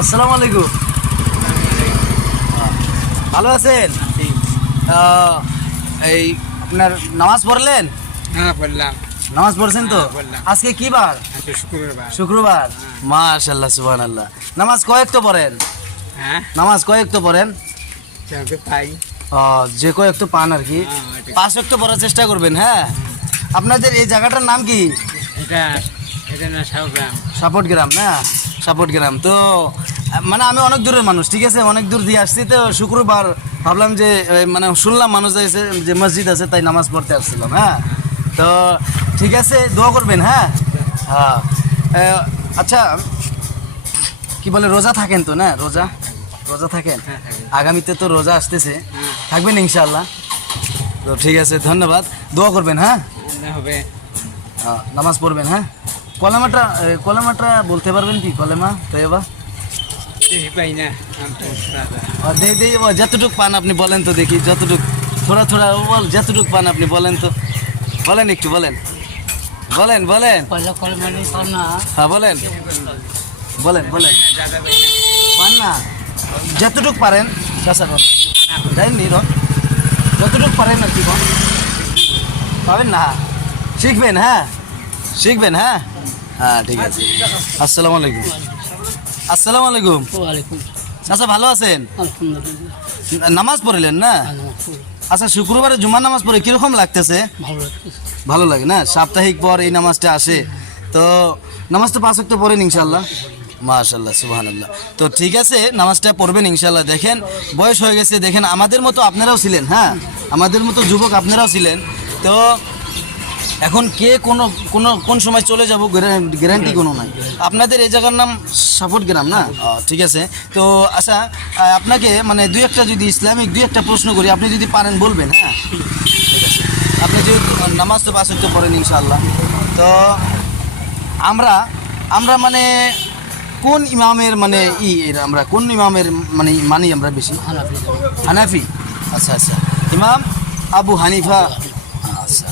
আসসালামু আলাইকুম। ভালো আছেন? এই আপনার নামাজ পড়লেন? হ্যাঁ বললাম। নামাজ পড়ছেন তো? হ্যাঁ, পড়লাম। আজকে কি বার? আজকে শুক্রবার। শুক্রবার। মাশাআল্লাহ সুবহানাল্লাহ। নামাজ কয়েক তো পড়েন? হ্যাঁ নামাজ কয়েক তো পড়েন? জানতে পাই। যে কয়েক তো পান আর কি। হ্যাঁ, ওইটাই। 5 ওয়াক্ত পড়ার চেষ্টা করবেন। হ্যাঁ, আপনাদের এই জায়গাটার নাম কি? এটা এটা না সাউগ্রাম। সাপোর্ট গ্রাম না? সাপোর্ট গ্রাম তো মানে আমি অনেক দূরের মানুষ, ঠিক আছে, অনেক দূর দিয়ে আসছি তো শুক্রবার ভাবলাম যে মানে শুনলাম মানুষ আছে যে মসজিদ আছে তাই নামাজ পড়তে আসছিলাম। হ্যাঁ, তো ঠিক আছে, দোয়া করবেন। হ্যাঁ হ্যাঁ আচ্ছা, কি বলে রোজা থাকেন তো? না, রোজা রোজা থাকেন? হ্যাঁ, থাকি। আগামীতে তো রোজা আসতেছে, হ্যাঁ। থাকবেন ইনশাআল্লাহ? তো ঠিক আছে, ধন্যবাদ। দোয়া করবেন। হ্যাঁ না হবে। নামাজ পড়বেন। হ্যাঁ, কলেমাটা বলতে পারবেন কি? কলেমা তৈবা দেখি পাই না। নাম তো রাজা। দেখি যতটুক পান আপনি বলেন তো দেখি, যতটুক থোড়া থোড়া বল, যতটুক পান আপনি বলেন তো, বলেন একটু বলেন, বলেন বলেন। হ্যাঁ বলেন বলেন বলেন। দাদা পাই না। পান না? যতটুক পারেন চাষা কর যাইনি রন, যতটুক পারেন আর কি কন পাবেন না? শিখবেন। হ্যাঁ শিখবেন। হ্যাঁ হ্যাঁ ঠিক আছে। আসসালামু আলাইকুম। আসসালামু আলাইকুম। আচ্ছা, ভালো আছেন? নামাজ পড়লেন না? আচ্ছা, শুক্রবারে জুমার নামাজ পড়ে কিরকম লাগতেছে? ভালো লাগে না? সাপ্তাহিক পর এই নামাজটা আসে তো নামাজটা 5 ওয়াক্ত পড়েন ইনশাআল্লাহ? মাশাআল্লাহ সুবহানাল্লাহ। তো ঠিক আছে, নামাজটা পড়বেন ইনশাআল্লাহ। দেখেন বয়স হয়ে গেছে, দেখেন আমাদের মতো আপনারাও ছিলেন। হ্যাঁ, আমাদের মতো যুবক আপনারাও ছিলেন। তো এখন কে কোন সময় চলে যাব গ্যারান্টি কোনো নাই। আপনাদের এই জায়গার নাম সাপোর্ট গ্রাম না? ঠিক আছে। তো আচ্ছা, আপনাকে মানে দুই একটা যদি ইসলামিক দুই একটা প্রশ্ন করি, আপনি যদি পারেন বলবেন। হ্যাঁ ঠিক আছে। আপনি যেহেতু নামাজ তো 5 ওয়াক্ত পড়েন ইনশাআল্লাহ, তো আমরা আমরা মানে কোন ইমামের মানে আমরা কোন ইমামের মানে মানি আমরা বেশি? হানাফি। আচ্ছা আচ্ছা, ইমাম আবু হানিফা। আচ্ছা,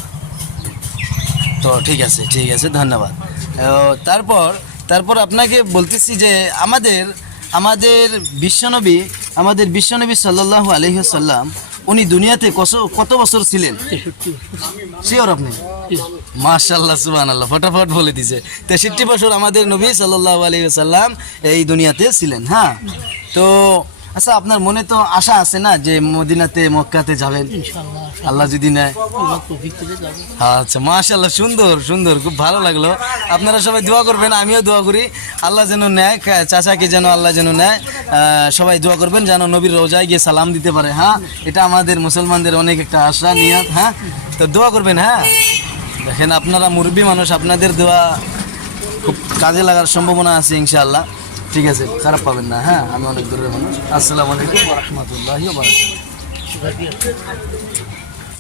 তো ঠিক আছে ঠিক আছে, ধন্যবাদ। তারপর তারপর আপনাকে বলতেছি যে আমাদের আমাদের বিশ্বনবী সাল্লাল্লাহু আলাইহি ওয়াসাল্লাম উনি দুনিয়াতে কত বছর ছিলেন? শিওর আপনি? মাশাআল্লাহ সুবহানাল্লাহ, ফটাফট বলে দিছে। 63 বছর আমাদের নবী সাল্লাল্লাহু আলাইহি ওয়াসাল্লাম এই দুনিয়াতে ছিলেন। হ্যাঁ, তো আচ্ছা, আপনার মনে তো আশা আছে না যে মদিনাতে মক্কাতে যাবেন আল্লাহ যদি নেয়? আচ্ছা মাশাআল্লাহ, সুন্দর সুন্দর, খুব ভালো লাগলো। আপনারা সবাই দোয়া করবেন, আমিও দোয়া করি আল্লাহ যেন নেয়, চাচাকে যেন আল্লাহ যেন নেয়। সবাই দোয়া করবেন যেন নবীর রোজায় গিয়ে সালাম দিতে পারে। হ্যাঁ, এটা আমাদের মুসলমানদের অনেক একটা আশা নিয়াত। হ্যাঁ, তো দোয়া করবেন। হ্যাঁ, দেখেন আপনারা মুরব্বী মানুষ, আপনাদের দোয়া খুব কাজে লাগার সম্ভাবনা আছে ইনশাআল্লাহ। ঠিক আছে, খারাপ পাবেন না। হ্যাঁ, আমি অনেক দূরের মানুষ। আসসালামু আলাইকুম ওয়া রাহমাতুল্লাহি ওয়া বারাকাতুহু।